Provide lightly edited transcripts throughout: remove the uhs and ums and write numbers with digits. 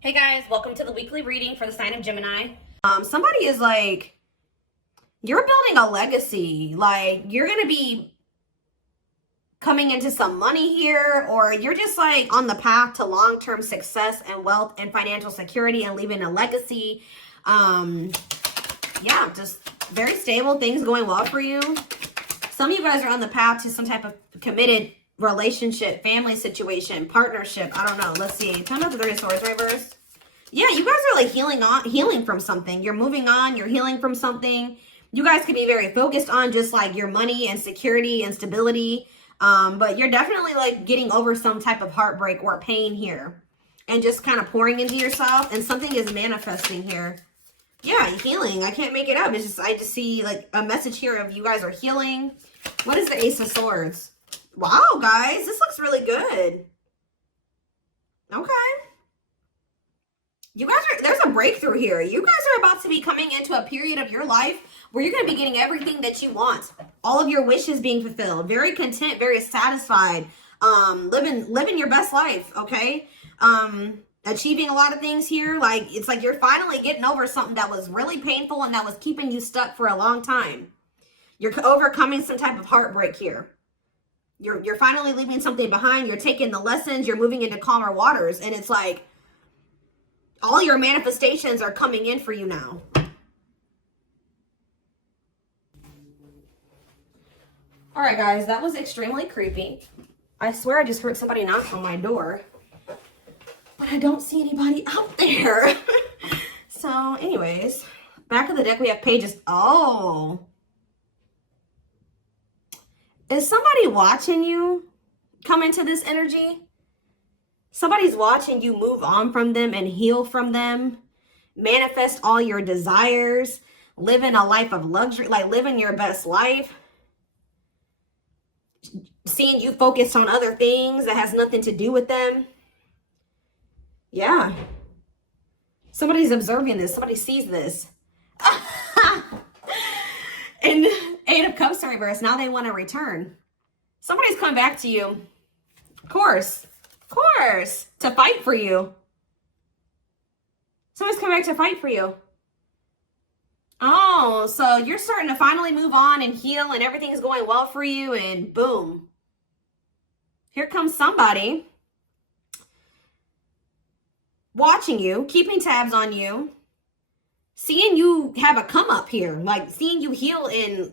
Hey guys, welcome to the weekly reading for the sign of Gemini. Somebody is like, you're building a legacy. Like, you're going to be coming into some money here, or you're just like on the path to long-term success and wealth and financial security and leaving a legacy. Yeah, just very stable, things going well for you. Some of you guys are on the path to some type of committed relationship, family situation, partnership. I don't know. Let's see. Tell me about the Three of Swords reverse. Yeah, you guys are like healing from something. You're moving on. You're healing from something. You guys could be very focused on just like your money and security and stability. But you're definitely like getting over some type of heartbreak or pain here and just kind of pouring into yourself, and something is manifesting here. Yeah, healing. I can't make it up. It's just, I just see like a message here of you guys are healing. What is the Ace of Swords? Wow, guys, this looks really good. Okay. You guys are, there's a breakthrough here. You guys are about to be coming into a period of your life where you're going to be getting everything that you want. All of your wishes being fulfilled. Very content, very satisfied. Living your best life, okay? Achieving a lot of things here. Like, it's like you're finally getting over something that was really painful and that was keeping you stuck for a long time. You're overcoming some type of heartbreak here. You're finally leaving something behind. You're taking the lessons. You're moving into calmer waters. And it's like all your manifestations are coming in for you now. All right, guys, that was extremely creepy. I swear I just heard somebody knock on my door, but I don't see anybody out there. So anyways, back of the deck, we have pages. Oh. Is somebody watching you come into this energy? Somebody's watching you move on from them and heal from them. Manifest all your desires. Living a life of luxury, like living your best life. Seeing you focused on other things that has nothing to do with them. Yeah. Somebody's observing this. Somebody sees this. And Eight of Cups in reverse. Now they want to return. Somebody's coming back to you. Of course. To fight for you. Somebody's coming back to fight for you. Oh, so you're starting to finally move on and heal and everything's going well for you, and boom. Here comes somebody watching you, keeping tabs on you, seeing you have a come up here, like seeing you heal and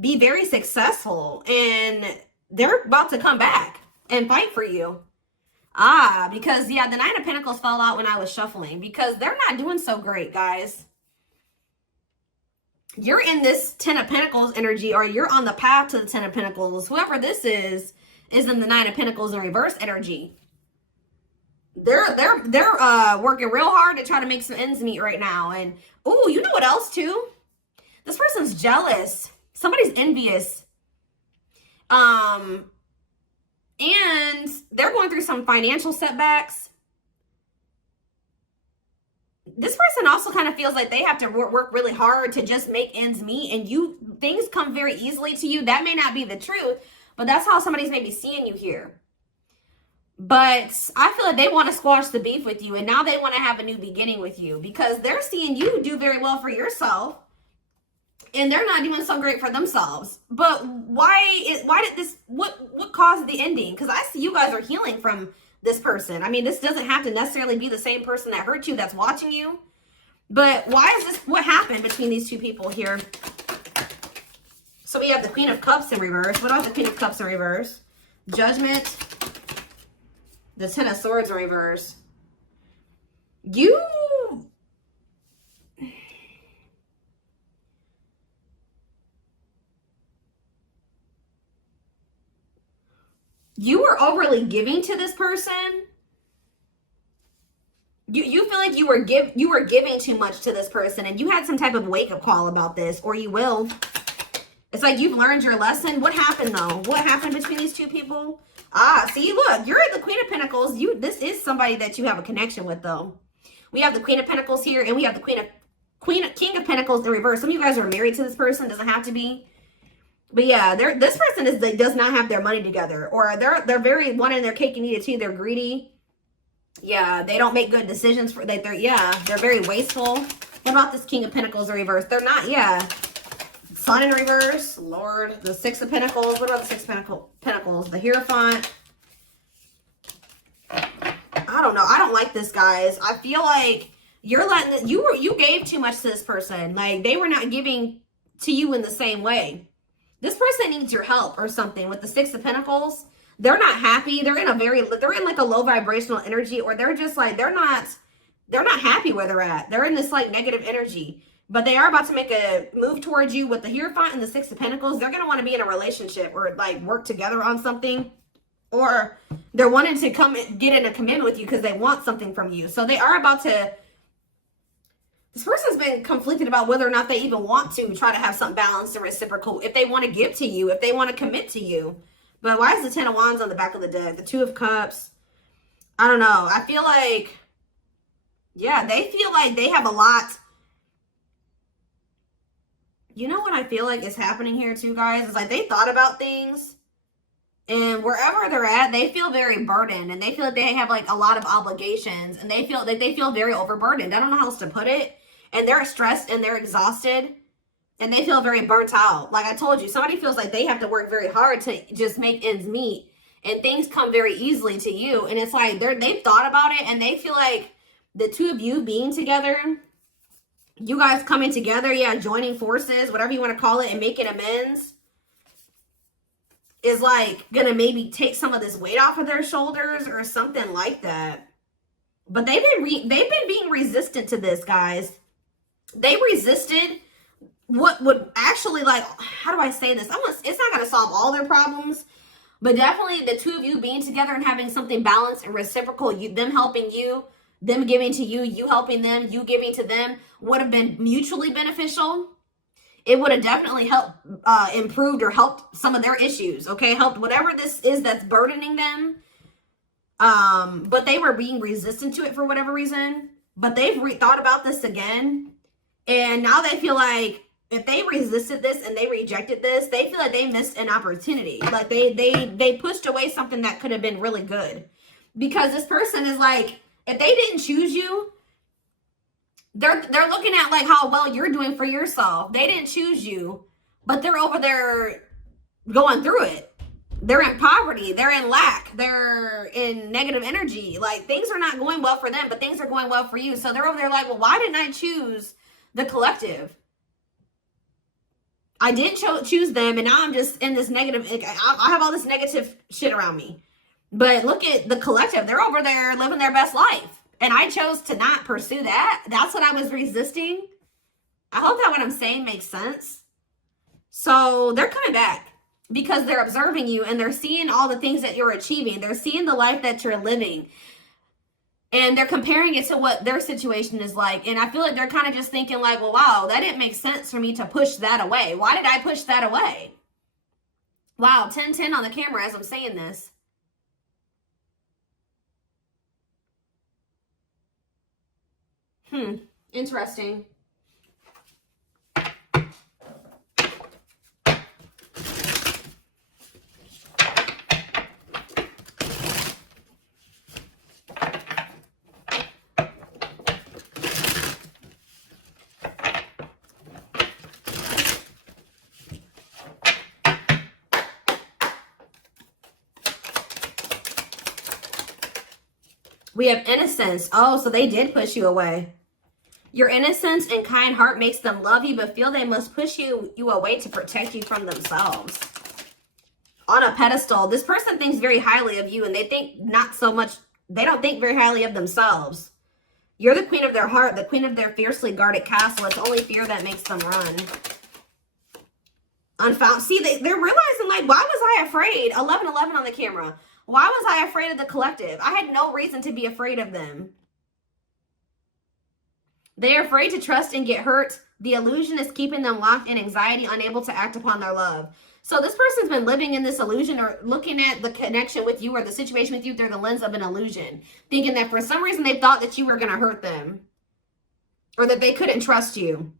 be very successful, and they're about to come back and fight for you. Because yeah, the Nine of Pentacles fell out when I was shuffling because they're not doing so great, guys. You're in this Ten of Pentacles energy, or you're on the path to the Ten of Pentacles. Whoever this is in the Nine of Pentacles in reverse energy. They're working real hard to try to make some ends meet right now. And oh, you know what else too? This person's jealous. Somebody's envious. And they're going through some financial setbacks. This person also kind of feels like they have to work really hard to just make ends meet, and things come very easily to you. That may not be the truth, but that's how somebody's maybe seeing you here. But I feel like they want to squash the beef with you, and now they want to have a new beginning with you because they're seeing you do very well for yourself, and they're not doing so great for themselves. But what caused the ending? Because I see you guys are healing from this person. I mean, this doesn't have to necessarily be the same person that hurt you that's watching you. But why is this? What happened between these two people here? So we have the Queen of Cups in reverse. What about the Queen of Cups in reverse? Judgment. The Ten of Swords in reverse. You were overly giving to this person. You feel like you were giving too much to this person, and you had some type of wake-up call about this, or you will. It's like you've learned your lesson. What happened though? What happened between these two people? See, look, you're the Queen of Pentacles. This is somebody that you have a connection with though. We have the Queen of Pentacles here, and we have the King of Pentacles in reverse. Some of you guys are married to this person. Doesn't have to be. But yeah, this person does not have their money together, or they're very wanting their cake and eat it too. They're greedy. Yeah, they don't make good decisions for they're very wasteful. What about this King of Pentacles in reverse? They're not, yeah. Sun in reverse, Lord, the Six of Pentacles. What about the Six of Pentacles? The Hierophant. I don't know. I don't like this, guys. I feel like you're letting you gave too much to this person. Like they were not giving to you in the same way. This person needs your help or something. With the Six of Pentacles, they're not happy. They're in like a low vibrational energy, or they're just like they're not happy where they're at. They're in this like negative energy. But they are about to make a move towards you with the Hierophant and the Six of Pentacles. They're going to want to be in a relationship or like work together on something. Or they're wanting to come and get in a commitment with you because they want something from you. So they are about to... This person's been conflicted about whether or not they even want to try to have something balanced and reciprocal. If they want to give to you, if they want to commit to you. But why is the Ten of Wands on the back of the deck? The Two of Cups. I don't know. I feel like... Yeah, they feel like they have a lot... You know what I feel like is happening here too, guys? It's like they thought about things, and wherever they're at, they feel very burdened, and they feel like they have like a lot of obligations, and they feel like they feel very overburdened. I don't know how else to put it. And they're stressed and they're exhausted, and they feel very burnt out. Like I told you, somebody feels like they have to work very hard to just make ends meet, and things come very easily to you. And it's like they've thought about it, and they feel like the two of you being together, you guys coming together, yeah, joining forces, whatever you want to call it, and making amends is like gonna maybe take some of this weight off of their shoulders or something like that. But they've been being resistant to this, guys. They resisted what would actually, like, how do I say this? It's not gonna solve all their problems, but definitely the two of you being together and having something balanced and reciprocal, them helping you, them giving to you, you helping them, you giving to them, would have been mutually beneficial. It would have definitely helped, improved or helped some of their issues, okay? Helped whatever this is that's burdening them. But they were being resistant to it for whatever reason. But they've thought about this again. And now they feel like if they resisted this and they rejected this, they feel like they missed an opportunity. Like they pushed away something that could have been really good. Because this person is like, if they didn't choose you, they're looking at like how well you're doing for yourself. They didn't choose you, but they're over there going through it. They're in poverty. They're in lack. They're in negative energy. Like things are not going well for them, but things are going well for you. So they're over there like, well, why didn't I choose the collective? I didn't choose them, and now I'm just in this negative. I have all this negative shit around me. But look at the collective. They're over there living their best life. And I chose to not pursue that. That's what I was resisting. I hope that what I'm saying makes sense. So they're coming back because they're observing you and they're seeing all the things that you're achieving. They're seeing the life that you're living. And they're comparing it to what their situation is like. And I feel like they're kind of just thinking like, well, wow, that didn't make sense for me to push that away. Why did I push that away? Wow, 10-10 on the camera as I'm saying this. Interesting. We have innocence. Oh, so they did push you away. Your innocence and kind heart makes them love you, but feel they must push you away to protect you from themselves. On a pedestal, this person thinks very highly of you, and they think not so much, they don't think very highly of themselves. You're the queen of their heart, the queen of their fiercely guarded castle. It's only fear that makes them run. Unfound. See, they're realizing, like, why was I afraid? 11-11 on the camera. Why was I afraid of the collective? I had no reason to be afraid of them. They're afraid to trust and get hurt. The illusion is keeping them locked in anxiety, unable to act upon their love. So this person's been living in this illusion or looking at the connection with you or the situation with you through the lens of an illusion. Thinking that for some reason they thought that you were going to hurt them. Or that they couldn't trust you.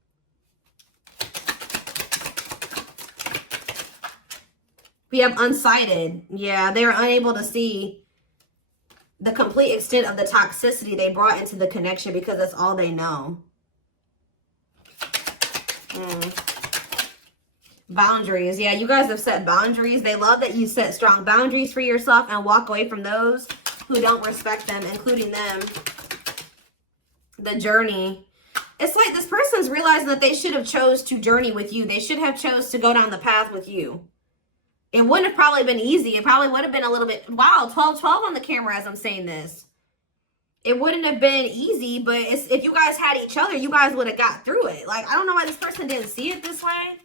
We have unsighted. Yeah, they're unable to see the complete extent of the toxicity they brought into the connection because that's all they know. Boundaries. Yeah, you guys have set boundaries. They love that you set strong boundaries for yourself and walk away from those who don't respect them, including them. The journey. It's like this person's realizing that they should have chose to journey with you. They should have chose to go down the path with you. It wouldn't have probably been easy. It probably would have been a little bit, wow, 12-12 on the camera as I'm saying this. It wouldn't have been easy, but if you guys had each other, you guys would have got through it. Like, I don't know why this person didn't see it this way.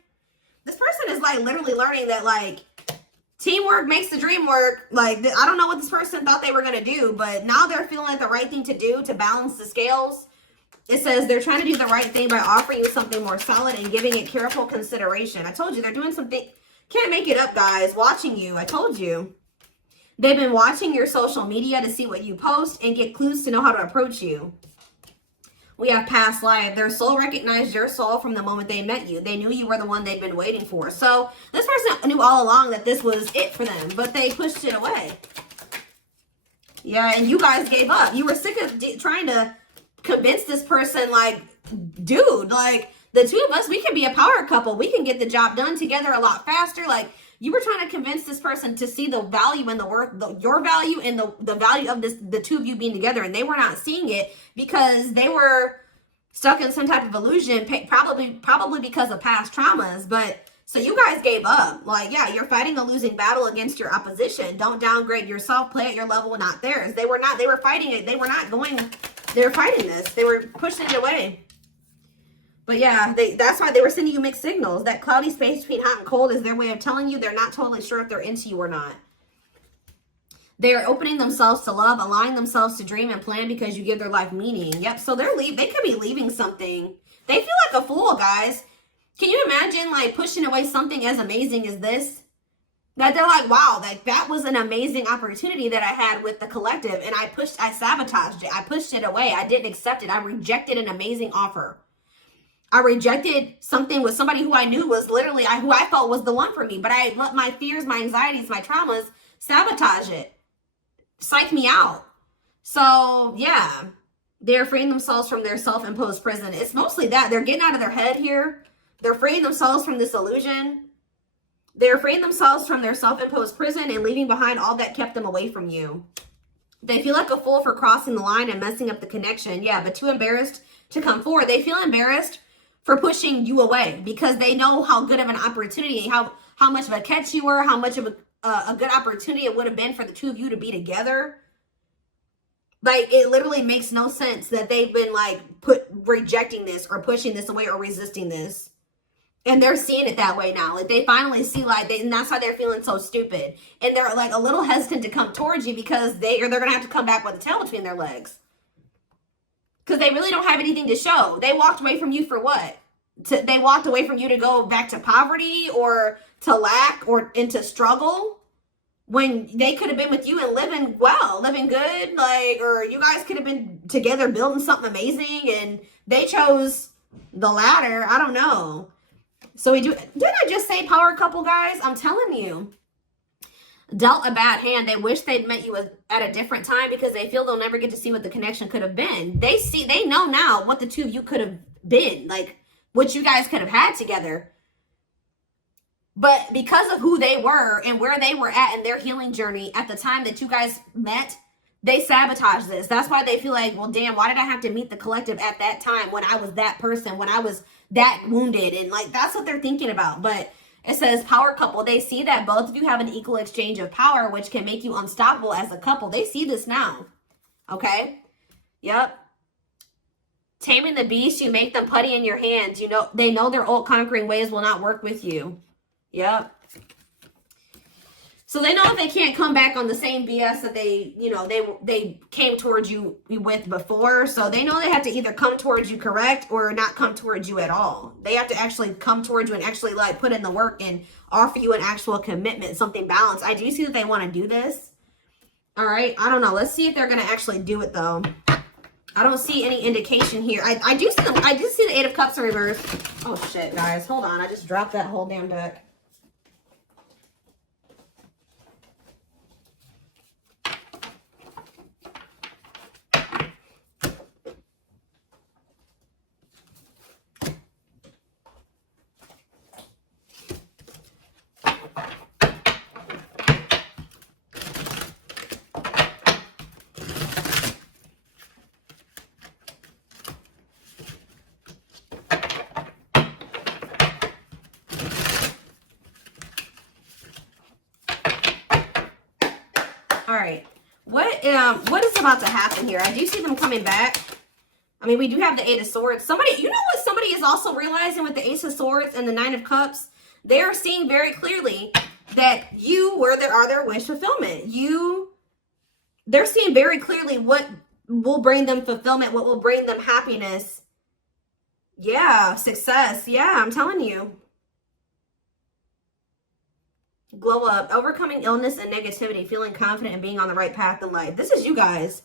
This person is like literally learning that like teamwork makes the dream work. Like, I don't know what this person thought they were going to do, but now they're feeling like the right thing to do to balance the scales. It says they're trying to do the right thing by offering you something more solid and giving it careful consideration. I told you they're doing something. Can't make it up, guys. Watching you. I told you. They've been watching your social media to see what you post and get clues to know how to approach you. We have past life. Their soul recognized your soul from the moment they met you. They knew you were the one they'd been waiting for. So this person knew all along that this was it for them, but they pushed it away. Yeah, and you guys gave up. You were sick of trying to convince this person, like, dude, like, the two of us, we can be a power couple. We can get the job done together a lot faster. Like, you were trying to convince this person to see the value and the worth, your value and the value of the two of you being together. And they were not seeing it because they were stuck in some type of illusion, probably because of past traumas. But so you guys gave up. Like, yeah, you're fighting a losing battle against your opposition. Don't downgrade yourself. Play at your level, not theirs. They were fighting it. They were fighting this. They were pushing it away. But yeah, that's why they were sending you mixed signals. That cloudy space between hot and cold is their way of telling you they're not totally sure if they're into you or not. They are opening themselves to love, allowing themselves to dream and plan because you give their life meaning. Yep, so they could be leaving something. They feel like a fool, guys. Can you imagine, like, pushing away something as amazing as this? That they're like, wow, like, that was an amazing opportunity that I had with the collective, and I sabotaged it. I pushed it away. I didn't accept it. I rejected an amazing offer. I rejected something with somebody who I knew was literally, who I felt was the one for me. But I let my fears, my anxieties, my traumas sabotage it. Psych me out. So, yeah. They're freeing themselves from their self-imposed prison. It's mostly that. They're getting out of their head here. They're freeing themselves from this illusion. They're freeing themselves from their self-imposed prison and leaving behind all that kept them away from you. They feel like a fool for crossing the line and messing up the connection. Yeah, but too embarrassed to come forward. They feel embarrassed for pushing you away because they know how good of an opportunity, how much of a catch you were, how much of a good opportunity it would have been for the two of you to be together. Like, it literally makes no sense that they've been like rejecting this or pushing this away or resisting this. And they're seeing it that way now. Like, they finally see, like, and that's why they're feeling so stupid. And they're like a little hesitant to come towards you because they're going to have to come back with a tail between their legs. Because they really don't have anything to show. They walked away from you for what? They walked away from you to go back to poverty or to lack or into struggle when they could have been with you and living well, living good. Like, or you guys could have been together building something amazing and they chose the latter. I don't know. So didn't I just say power couple, guys? I'm telling you. Dealt a bad hand. They wish they'd met you at a different time because they feel they'll never get to see what the connection could have been. They know now what the two of you could have been, like what you guys could have had together. But because of who they were and where they were at in their healing journey at the time that you guys met, they sabotaged this. That's why they feel like, well, damn, why did I have to meet the collective at that time when I was that person, when I was that wounded? And like, that's what they're thinking about. But it says power couple. They see that both of you have an equal exchange of power, which can make you unstoppable as a couple. They see this now. Okay. Yep. Taming the beast, you make them putty in your hands. You know, they know their old conquering ways will not work with you. Yep. So they know if they can't come back on the same BS that they came towards you with before. So they know they have to either come towards you correct or not come towards you at all. They have to actually come towards you and actually like put in the work and offer you an actual commitment, something balanced. I do see that they want to do this. All right. I don't know. Let's see if they're going to actually do it though. I don't see any indication here. I do see the Eight of Cups in reverse. Oh shit, guys. Hold on. I just dropped that whole damn deck. what is about to happen here? I do see them coming back. I mean, we do have the Eight of Swords. Somebody, you know what somebody is also realizing with the Ace of Swords and the Nine of Cups? They're seeing very clearly that you were their wish fulfillment. They're seeing very clearly what will bring them fulfillment, what will bring them happiness. Yeah, success. Yeah, I'm telling you. Glow up, overcoming illness and negativity, feeling confident and being on the right path in life. This is you guys.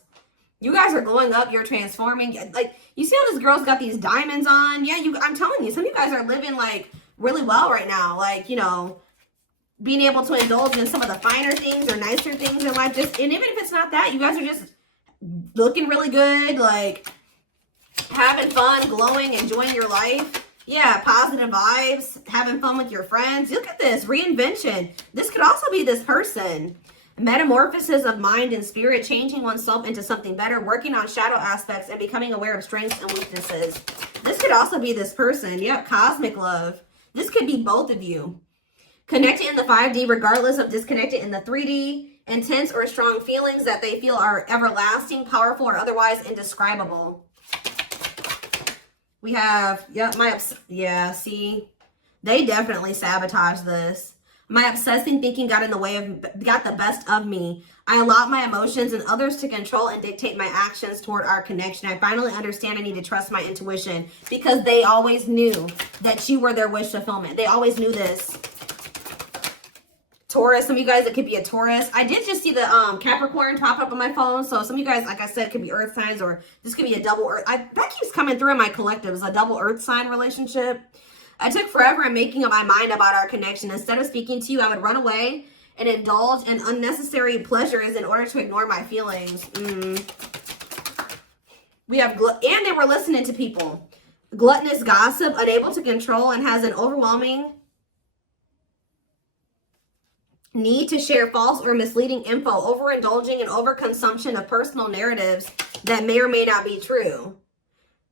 You guys are glowing up. You're transforming. Like, you see how this girl's got these diamonds on? Yeah, I'm telling you, some of you guys are living, like, really well right now. Like, you know, being able to indulge in some of the finer things or nicer things in life. And even if it's not that, you guys are just looking really good, like, having fun, glowing, enjoying your life. Yeah, positive vibes, having fun with your friends. Look at this, reinvention. This could also be this person. Metamorphosis of mind and spirit, changing oneself into something better, working on shadow aspects, and becoming aware of strengths and weaknesses. This could also be this person. Yep, cosmic love. This could be both of you. Connected in the 5D, regardless of disconnected in the 3D. Intense or strong feelings that they feel are everlasting, powerful, or otherwise indescribable. We have, yep, see, they definitely sabotaged this. My obsessing thinking got the best of me. I allowed my emotions and others to control and dictate my actions toward our connection. I finally understand I need to trust my intuition, because they always knew that you were their wish fulfillment. They always knew this. Taurus, some of you guys, it could be a Taurus. I did just see the Capricorn pop up on my phone. So some of you guys, like I said, could be earth signs, or this could be a double earth. That keeps coming through in my collectives, a double earth sign relationship. I took forever in making up my mind about our connection. Instead of speaking to you, I would run away and indulge in unnecessary pleasures in order to ignore my feelings. We have, and they were listening to people. Gluttonous gossip, unable to control, and has an overwhelming need to share false or misleading info, overindulging and overconsumption of personal narratives that may or may not be true.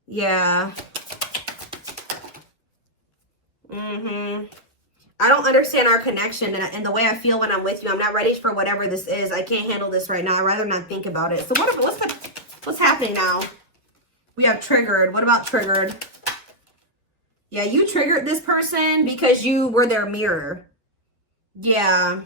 Yeah. I don't understand our connection and the way I feel when I'm with you. I'm not ready for whatever this is. I can't handle this right now. I'd rather not think about it. So what's happening now? We have triggered. What about triggered? Yeah, you triggered this person because you were their mirror. Yeah.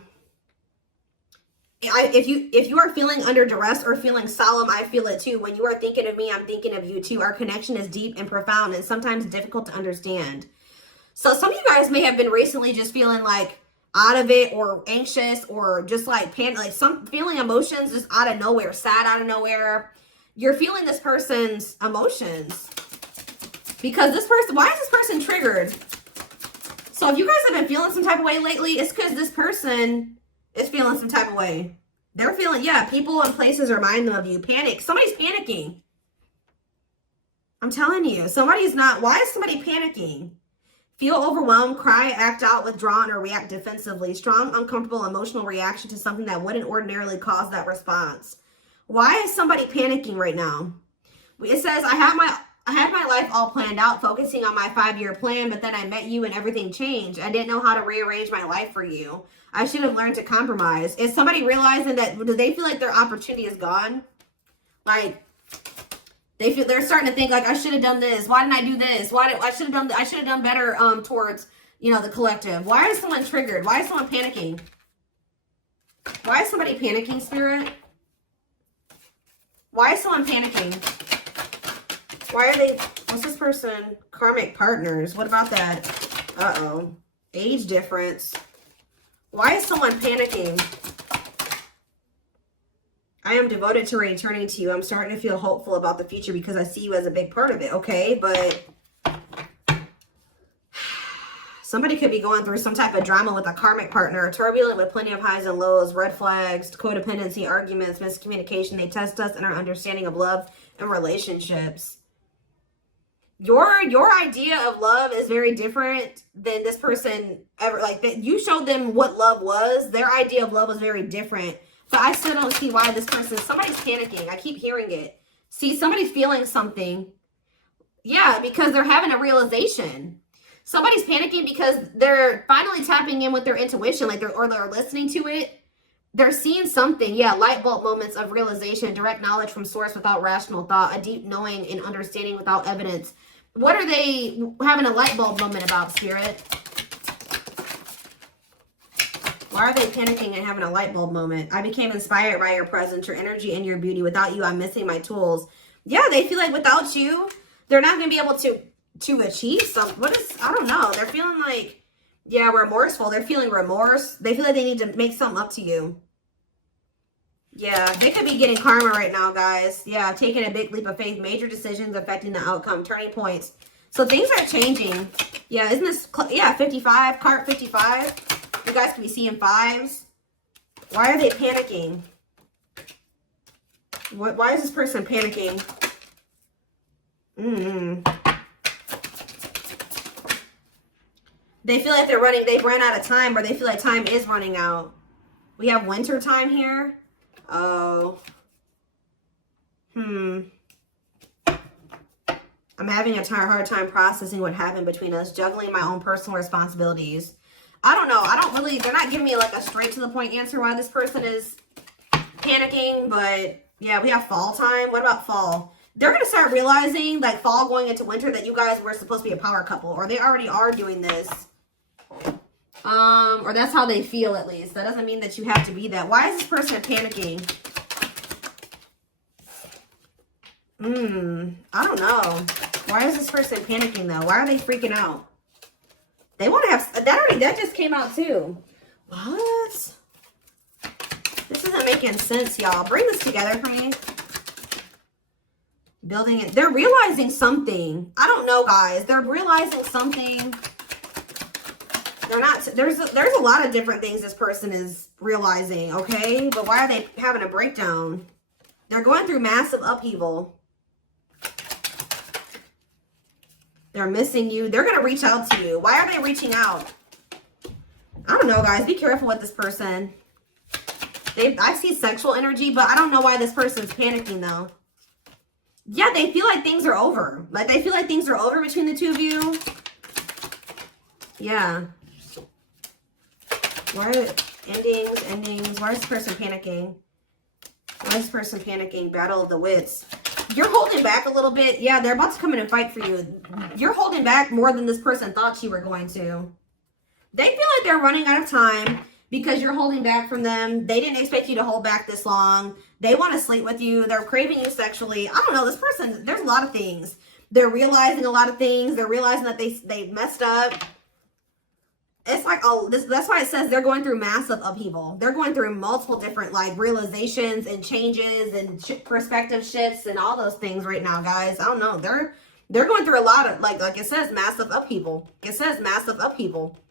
If you are feeling under duress or feeling solemn, I feel it too. When you are thinking of me, I'm thinking of you too. Our connection is deep and profound and sometimes difficult to understand. So some of you guys may have been recently just feeling like out of it, or anxious, or just like some feeling emotions just out of nowhere, sad out of nowhere. You're feeling this person's emotions because this person, why is this person triggered? So if you guys have been feeling some type of way lately, it's because this person is feeling some type of way. They're feeling, yeah, people and places remind them of you. Panic. Somebody's panicking. I'm telling you, why is somebody panicking? Feel overwhelmed, cry, act out, withdrawn, or react defensively. Strong, uncomfortable, emotional reaction to something that wouldn't ordinarily cause that response. Why is somebody panicking right now? It says, I had my life all planned out, focusing on my 5-year plan, but then I met you and everything changed. I didn't know how to rearrange my life for you. I should have learned to compromise. Is somebody realizing that, do they feel like their opportunity is gone? Like, they're starting to think like, I should have done this. Why didn't I do this? I should have done better towards, the collective. Why is someone triggered? Why is someone panicking? Why is somebody panicking, Spirit? Why is someone panicking? Why are they, what's this person? Karmic partners. What about that? Uh-oh. Age difference. Why is someone panicking? I am devoted to returning to you. I'm starting to feel hopeful about the future because I see you as a big part of it. Okay, but somebody could be going through some type of drama with a karmic partner, turbulent with plenty of highs and lows, red flags, codependency, arguments, miscommunication. They test us in our understanding of love and relationships. Your idea of love is very different than this person ever. Like, that you showed them what love was. Their idea of love was very different. But I still don't see why this person, somebody's panicking. I keep hearing it. See, somebody's feeling something. Yeah, because they're having a realization. Somebody's panicking because they're finally tapping in with their intuition, like they're listening to it. They're seeing something. Yeah, light bulb moments of realization, direct knowledge from source without rational thought, a deep knowing and understanding without evidence. What are they having a light bulb moment about, Spirit? Why are they panicking and having a light bulb moment? I became inspired by your presence, your energy, and your beauty. Without you, I'm missing my tools. Yeah, they feel like without you, they're not going to be able to achieve something. What is, I don't know. They're feeling like, yeah, remorseful. They're feeling remorse. They feel like they need to make something up to you. Yeah, they could be getting karma right now, guys. Yeah, taking a big leap of faith, major decisions affecting the outcome, turning points. So things are changing. Yeah, isn't this, yeah, 55, card 55. You guys can be seeing fives. Why are they panicking? Why is this person panicking? They feel like they've run out of time, or they feel like time is running out. We have winter time here. Oh. I'm having a hard time processing what happened between us, juggling my own personal responsibilities. I don't know. They're not giving me like a straight to the point answer why this person is panicking, but yeah, we have fall time. What about fall? They're going to start realizing, like fall going into winter, that you guys were supposed to be a power couple, or they already are doing this. Or that's how they feel, at least. That doesn't mean that you have to be that. Why is this person panicking? I don't know. Why is this person panicking, though? Why are they freaking out? They want to have... That just came out, too. What? This isn't making sense, y'all. Bring this together for me. Building it. They're realizing something. I don't know, guys. They're realizing something. They're not... There's a lot of different things this person is realizing, okay? But why are they having a breakdown? They're going through massive upheaval. They're missing you. They're going to reach out to you. Why are they reaching out? I don't know, guys. Be careful with this person. I see sexual energy, but I don't know why this person's panicking, though. Yeah, they feel like things are over. Like, they feel like things are over between the two of you. Yeah. Why are endings? Why is this person panicking? Why is this person panicking? Battle of the wits. You're holding back a little bit. Yeah, they're about to come in and fight for you. You're holding back more than this person thought you were going to. They feel like they're running out of time because you're holding back from them. They didn't expect you to hold back this long. They want to sleep with you. They're craving you sexually. I don't know. This person, there's a lot of things. They're realizing a lot of things. They're realizing that they messed up. It's like, oh, that's why it says they're going through massive upheaval. They're going through multiple different, like, realizations and changes and perspective shifts and all those things right now, guys. I don't know. They're going through a lot of, like it says, massive upheaval. It says massive upheaval.